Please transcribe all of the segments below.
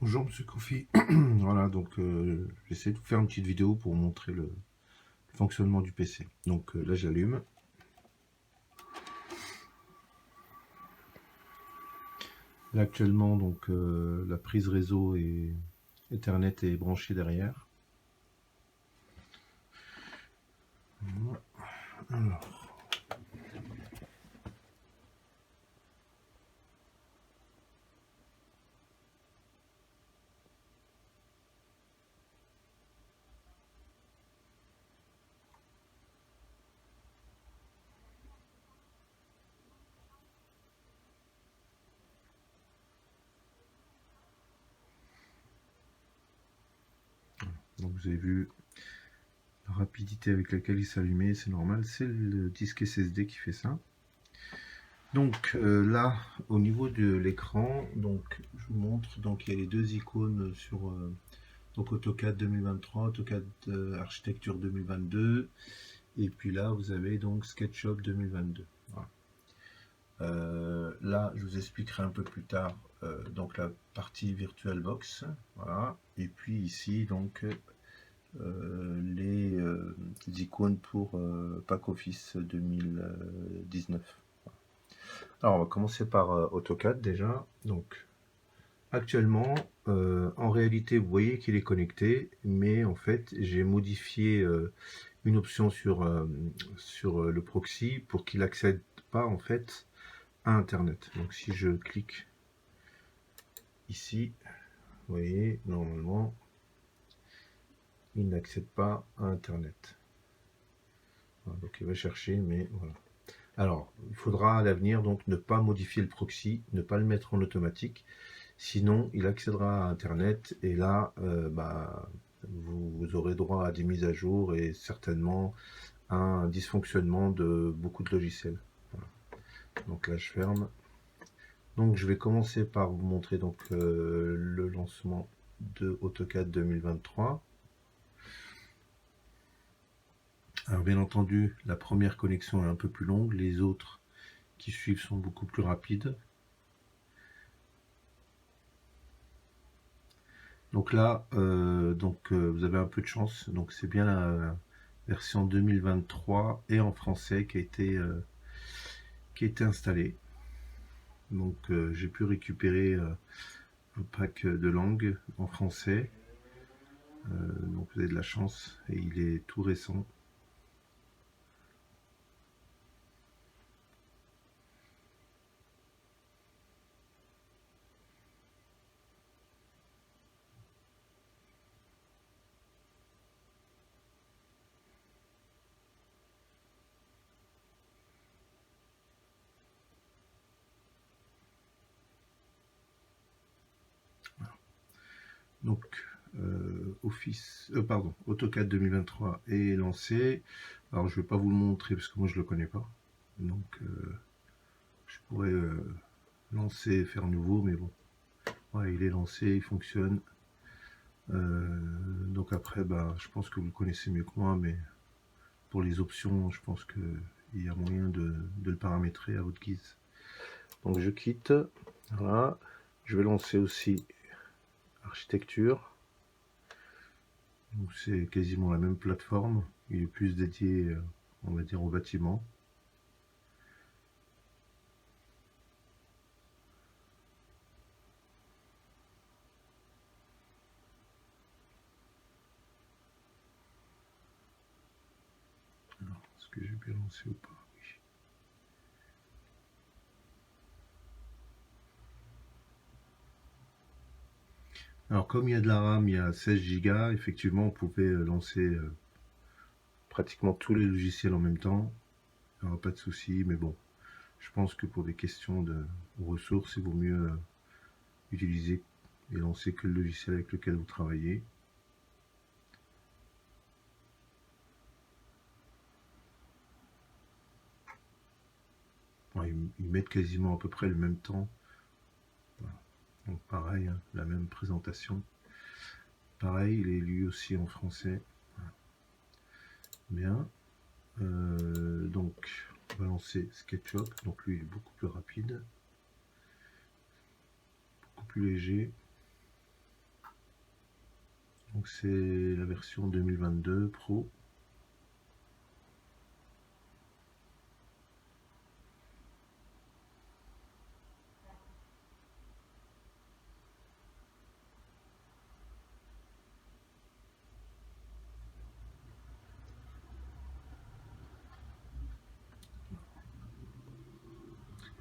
Bonjour Monsieur Kofi. Voilà, donc j'essaie de vous faire une petite vidéo pour vous montrer le fonctionnement du PC. Donc là j'allume. Là actuellement donc la prise réseau et Ethernet est branchée derrière. Voilà. Alors, donc vous avez vu la rapidité avec laquelle il s'allumait, c'est normal, c'est le disque SSD qui fait ça. Donc là, au niveau de l'écran, donc je vous montre, donc il y a les deux icônes sur donc AutoCAD 2023, AutoCAD Architecture 2022, et puis là vous avez donc SketchUp 2022. Voilà. Là, je vous expliquerai un peu plus tard donc la partie VirtualBox, voilà, et puis ici donc les icônes pour Pack Office 2019. Alors, on va commencer par AutoCAD déjà. Donc, actuellement, en réalité, vous voyez qu'il est connecté, mais en fait, j'ai modifié une option sur le proxy pour qu'il n'accède pas en fait à Internet. Donc, si je clique ici, vous voyez, normalement, il n'accède pas à Internet. Voilà, donc, il va chercher, mais voilà. Alors, il faudra à l'avenir donc ne pas modifier le proxy, ne pas le mettre en automatique. Sinon, il accédera à Internet et là, vous aurez droit à des mises à jour et certainement à un dysfonctionnement de beaucoup de logiciels. Voilà. Donc là, je ferme. Donc, je vais commencer par vous montrer donc le lancement de AutoCAD 2023. Alors, bien entendu, la première connexion est un peu plus longue, les autres qui suivent sont beaucoup plus rapides. Donc là, vous avez un peu de chance. Donc c'est bien la version 2023 et en français qui a été installée. Donc j'ai pu récupérer un pack de langues en français. Donc vous avez de la chance et il est tout récent. Donc AutoCAD 2023 est lancé. Alors je ne vais pas vous le montrer parce que moi je ne le connais pas. Donc je pourrais lancer et faire nouveau, mais bon. Ouais, il est lancé, il fonctionne. Donc après, je pense que vous le connaissez mieux que moi, mais pour les options, je pense qu'il y a moyen de le paramétrer à votre guise. Donc je quitte. Voilà. Je vais lancer aussi architecture. Donc c'est quasiment la même plateforme. Il est plus dédié, on va dire, au bâtiment. Alors, est-ce que j'ai bien lancé ou pas? Oui. Alors comme il y a de la RAM, il y a 16 Go, effectivement on pouvait lancer pratiquement tous les logiciels en même temps. Il n'y aura pas de souci, mais bon, je pense que pour des questions de ressources, il vaut mieux utiliser et lancer que le logiciel avec lequel vous travaillez. Bon, ils mettent quasiment à peu près le même temps. Voilà. Donc pareil, hein, la même présentation. Pareil, il est lui aussi en français. Voilà. Bien. Donc, on va lancer SketchUp. Donc lui, il est beaucoup plus rapide, beaucoup plus léger. c'est la version 2022 Pro.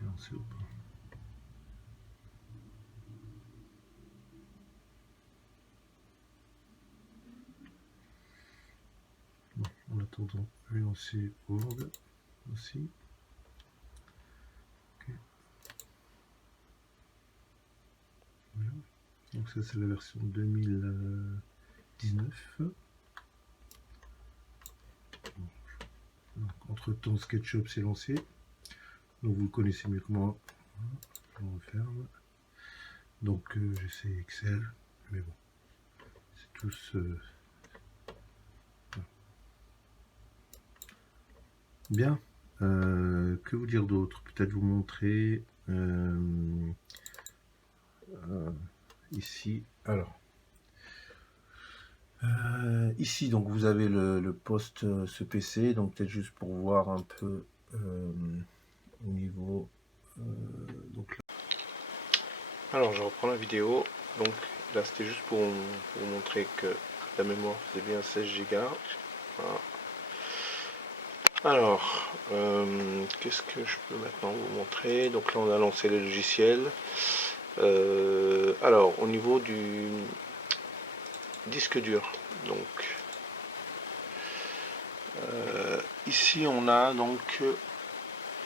Lancé ou pas? Bon, en attendant, je vais lancer Word aussi. Okay. Voilà. Donc ça c'est la version 2019. Entre temps SketchUp s'est lancé. Donc vous le connaissez mieux que moi. Je le referme. Donc j'essaie Excel, mais bon, c'est tous bien. Que vous dire d'autre? Peut-être vous montrer ici. Alors ici donc vous avez le poste ce PC, donc peut-être juste pour voir un peu au niveau donc là. Alors je reprends la vidéo, donc là c'était juste pour vous montrer que la mémoire faisait bien 16 Go. Voilà. Alors qu'est-ce que je peux maintenant vous montrer? Donc là on a lancé le logiciel. Alors au niveau du disque dur, donc ici on a donc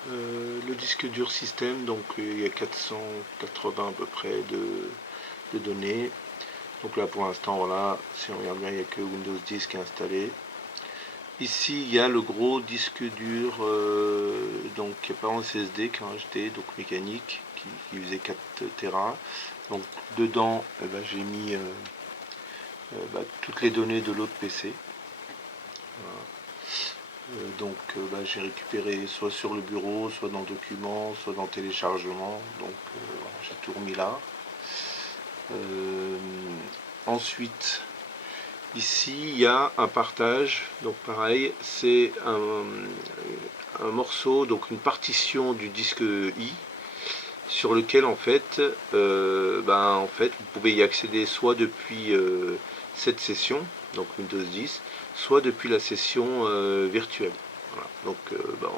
le disque dur système, donc il y a 480 à peu près de données. Donc là pour l'instant, voilà, si on regarde bien, il n'y a que Windows 10 qui est installé. Ici il y a le gros disque dur, donc qui n'est pas en SSD, qui est en HD, donc mécanique, qui faisait 4 Tera. Donc dedans j'ai mis toutes les données de l'autre PC. Voilà. Donc j'ai récupéré soit sur le bureau, soit dans Documents, soit dans Téléchargement. Donc voilà, j'ai tout remis là. Ensuite, ici il y a un partage. Donc pareil, c'est un morceau, donc une partition du disque I, sur lequel en fait, vous pouvez y accéder soit depuis cette session, donc Windows 10, soit depuis la session virtuelle. Voilà. Donc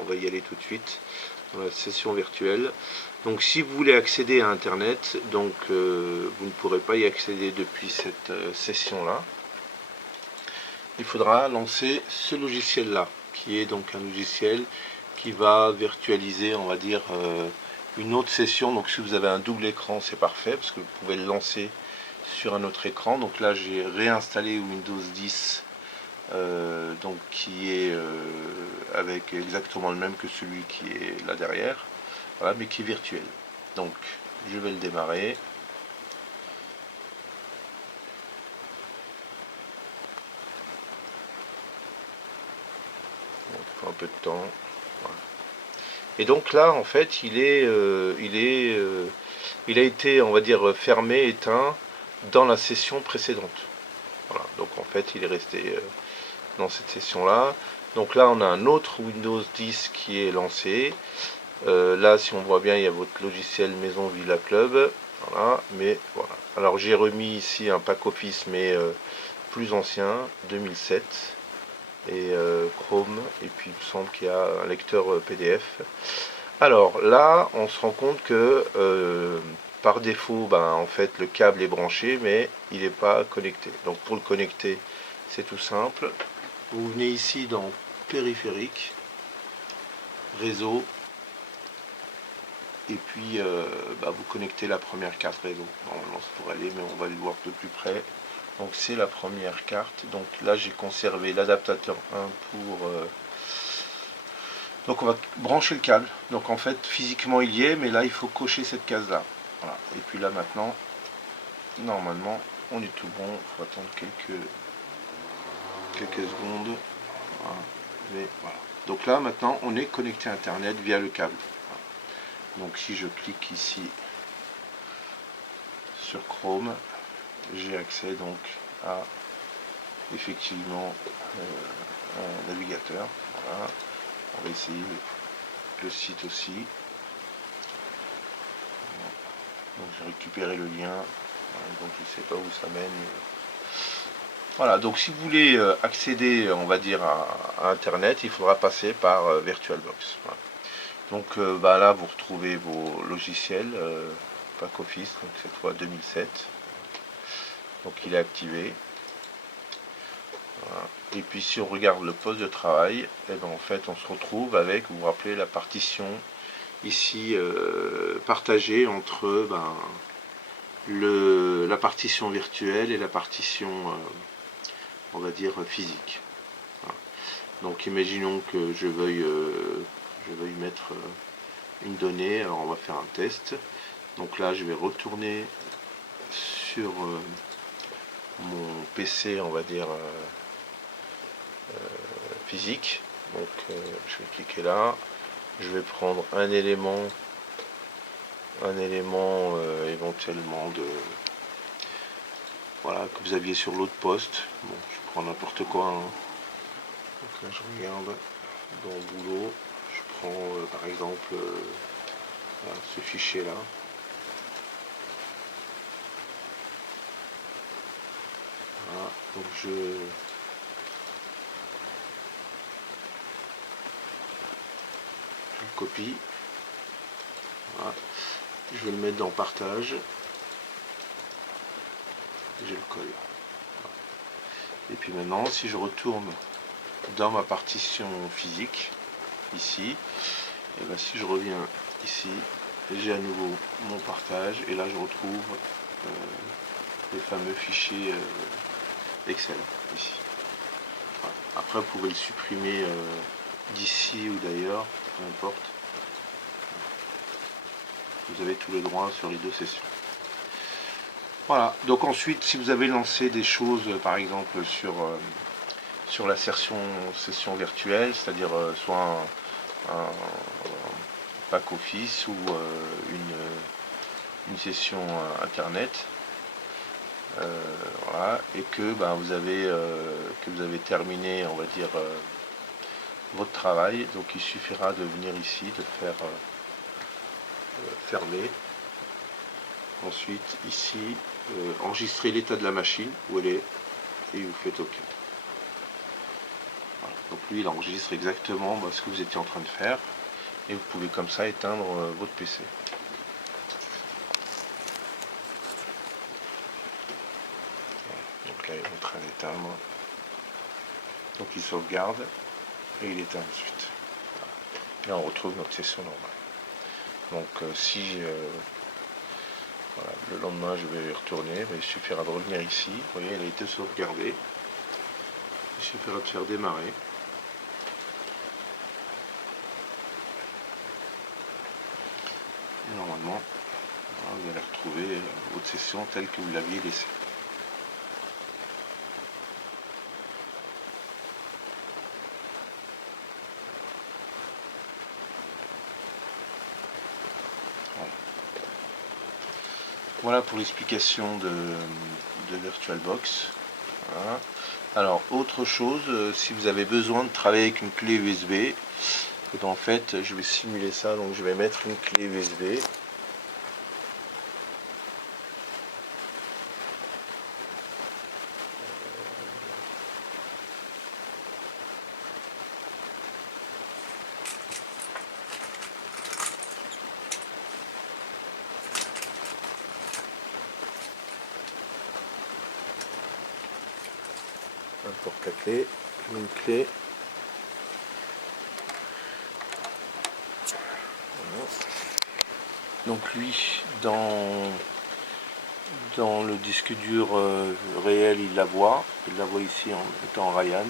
on va y aller tout de suite dans la session virtuelle. Donc si vous voulez accéder à Internet, donc vous ne pourrez pas y accéder depuis cette session là. Il faudra lancer ce logiciel là, qui est donc un logiciel qui va virtualiser, on va dire, une autre session. Donc si vous avez un double écran, c'est parfait, parce que vous pouvez le lancer sur un autre écran. Donc là j'ai réinstallé Windows 10, donc qui est avec exactement le même que celui qui est là derrière, voilà, mais qui est virtuel. Donc je vais le démarrer. Donc, il faut un peu de temps. Voilà. Et donc là en fait il a été, on va dire, fermé, éteint dans la session précédente. Voilà. Donc en fait il est resté dans cette session là. Donc là on a un autre Windows 10 qui est lancé. Là si on voit bien il y a votre logiciel Maison Villa Club. Voilà, mais voilà. Alors j'ai remis ici un pack office mais plus ancien, 2007. Et Chrome, et puis il me semble qu'il y a un lecteur PDF. Alors là on se rend compte que par défaut en fait le câble est branché mais il n'est pas connecté. Donc pour le connecter c'est tout simple, vous venez ici dans périphérique, réseau, et puis vous connectez la première carte réseau. Normalement ça pourrait aller, mais on va le voir de plus près. Donc c'est la première carte. Donc là j'ai conservé l'adaptateur 1 pour donc on va brancher le câble. Donc en fait physiquement il y est, mais là il faut cocher cette case là. Voilà. Et puis là maintenant normalement on est tout bon. Il faut attendre quelques secondes. Voilà. Mais voilà. Donc là maintenant on est connecté à internet via le câble. Voilà. Donc si je clique ici sur Chrome, j'ai accès donc à effectivement un navigateur. Voilà. On va essayer le site aussi. Donc j'ai récupéré le lien. Donc je ne sais pas où ça mène. Voilà, donc si vous voulez accéder, on va dire, à Internet, il faudra passer par VirtualBox. Voilà. Donc là, vous retrouvez vos logiciels, Pack Office, donc cette fois 2007. Donc il est activé. Voilà. Et puis si on regarde le poste de travail, et ben, en fait on se retrouve avec, vous vous rappelez, la partition ici partagée entre la partition virtuelle et la partition on va dire physique. Voilà. Donc imaginons que je veuille mettre une donnée, alors on va faire un test. Donc là je vais retourner sur mon PC, on va dire physique. Donc je vais cliquer là, je vais prendre un élément éventuellement de voilà que vous aviez sur l'autre poste. Bon, je prends n'importe quoi, hein. Donc là je regarde dans boulot, je prends par exemple voilà, ce fichier là. Voilà, donc je le copie. Voilà. Je vais le mettre dans partage. Je le colle. Voilà. Et puis maintenant, si je retourne dans ma partition physique, ici, et bien si je reviens ici, j'ai à nouveau mon partage, et là je retrouve les fameux fichiers Excel, ici. Voilà. Après, vous pouvez le supprimer d'ici ou d'ailleurs, peu importe. Vous avez tous les droits sur les deux sessions. Voilà, donc ensuite, si vous avez lancé des choses, par exemple, sur la session virtuelle, c'est-à-dire soit un pack office ou une session internet, voilà, et que vous avez terminé, on va dire, votre travail, donc il suffira de venir ici, de faire fermer. Ensuite, ici, enregistrer l'état de la machine, où elle est, et vous faites OK. Voilà. Donc lui, il enregistre exactement ce que vous étiez en train de faire, et vous pouvez comme ça éteindre votre PC. Voilà. Donc là, il est en train d'éteindre. Donc il sauvegarde, et il éteint ensuite. Voilà. Là, on retrouve notre session normale. Donc si voilà, le lendemain je vais y retourner, il suffira de revenir ici. Vous voyez, elle a été sauvegardée. Il suffira de faire démarrer. Et normalement, voilà, vous allez retrouver votre session telle que vous l'aviez laissée. Voilà pour l'explication de VirtualBox. Voilà. Alors, autre chose, si vous avez besoin de travailler avec une clé USB, en fait, je vais simuler ça, donc je vais mettre une clé USB. Un porte-clés, une clé. Voilà. Donc lui, dans le disque dur réel, il la voit ici en étant Ryan.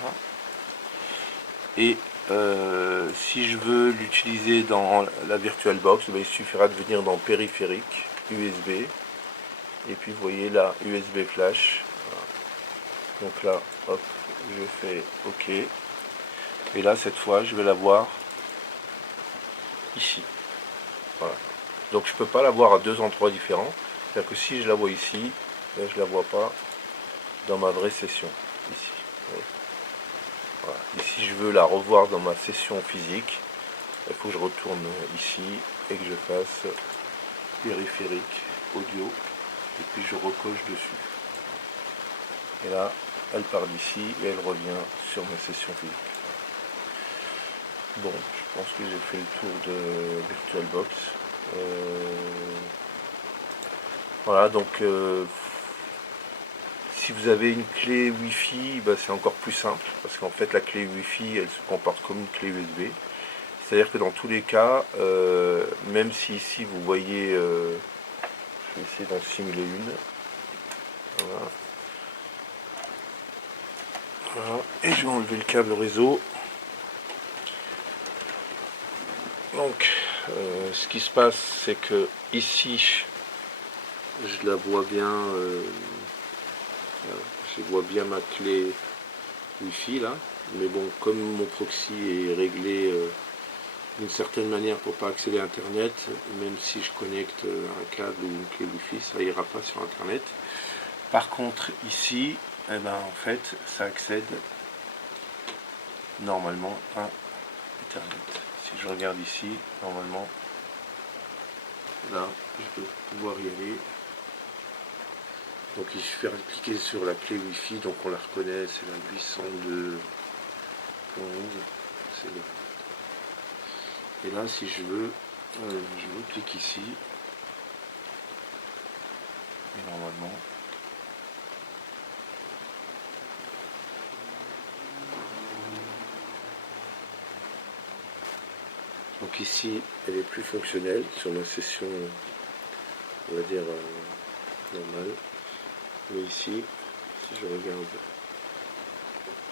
Voilà. Et si je veux l'utiliser dans la VirtualBox, il suffira de venir dans périphérique, USB, et puis vous voyez là, USB flash. Voilà. Donc là, hop, je fais OK. Et là, cette fois, je vais la voir ici. Voilà. Donc je ne peux pas la voir à deux endroits différents. C'est-à-dire que si je la vois ici, là, je ne la vois pas dans ma vraie session. ici. Voilà. Et si je veux la revoir dans ma session physique, il faut que je retourne ici et que je fasse périphérique audio et puis je recoche dessus. Et là, elle part d'ici et elle revient sur ma session physique. Bon, je pense que j'ai fait le tour de VirtualBox. Voilà, donc si vous avez une clé Wi-Fi, bah, c'est encore plus simple, parce qu'en fait la clé Wi-Fi, elle se comporte comme une clé USB. C'est-à-dire que dans tous les cas, même si ici vous voyez, je vais essayer d'en simuler une. Voilà. Voilà. Et je vais enlever le câble réseau. Donc, ce qui se passe, c'est que ici, je la vois bien, je vois bien ma clé Wi-Fi là, mais bon, comme mon proxy est réglé d'une certaine manière pour pas accéder à Internet, même si je connecte un câble ou une clé Wi-Fi, ça ira pas sur Internet. Par contre, ici, eh ben, en fait, ça accède normalement à Internet. Si je regarde ici, normalement, là, je peux pouvoir y aller. Donc il suffit de cliquer sur la clé Wi-Fi, donc on la reconnaît, c'est la 802.11. Et là, si je veux, je clique ici. Et normalement, donc ici, elle est plus fonctionnelle sur ma session, on va dire, normale. Mais ici, si je regarde,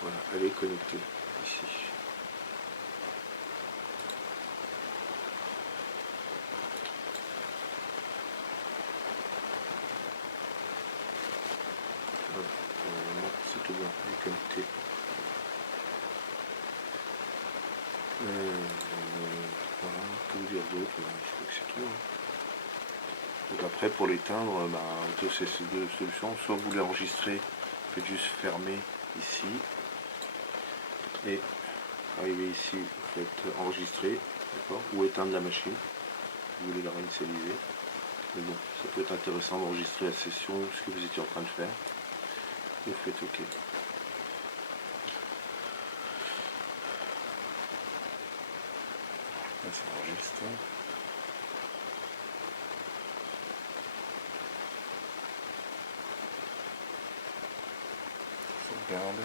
voilà, elle est connectée ici. Voilà, normalement, c'est tout bon, elle est connectée. Voilà, que vous dire d'autre, je crois que c'est tout. Donc après, pour l'éteindre, c'est ces deux solutions. Soit vous l'enregistrez, vous faites juste fermer ici. Et arriver ici, vous faites enregistrer, ou éteindre la machine. Vous voulez la réinitialiser. Mais bon, ça peut être intéressant d'enregistrer la session, ce que vous étiez en train de faire. Et vous faites OK. Là, ça enregistre. Sauvegarde.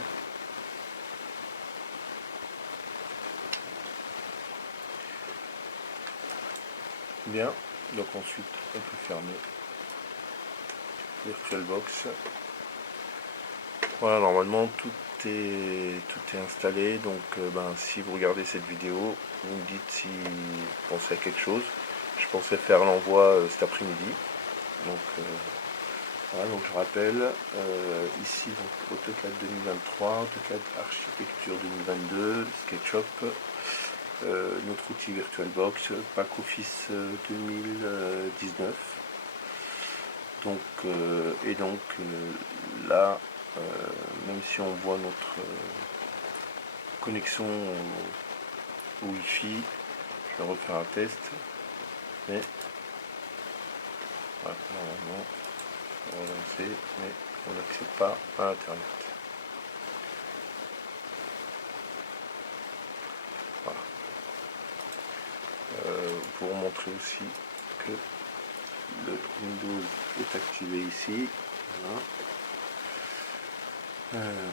Bien, donc ensuite on peut fermer VirtualBox. Voilà, normalement tout est installé, donc si vous regardez cette vidéo, vous me dites si vous pensez à quelque chose. Je pensais faire l'envoi cet après-midi. Donc voilà, donc je rappelle, ici donc AutoCAD 2023, AutoCAD Architecture 2022, SketchUp, notre outil VirtualBox, Pack Office 2019. Donc, là, même si on voit notre connexion au Wi-Fi, je vais refaire un test, mais voilà, normalement, on va lancer, mais on n'accède pas à Internet. Voilà. Pour montrer aussi que le Windows est activé ici. Voilà.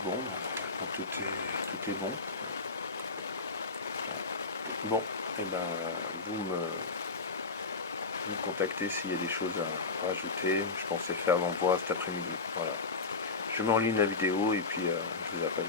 Bon, tout est bon. Bon, et vous me contactez s'il y a des choses à rajouter. Je pensais faire l'envoi cet après-midi. Voilà. Je mets en ligne la vidéo et puis je vous appelle.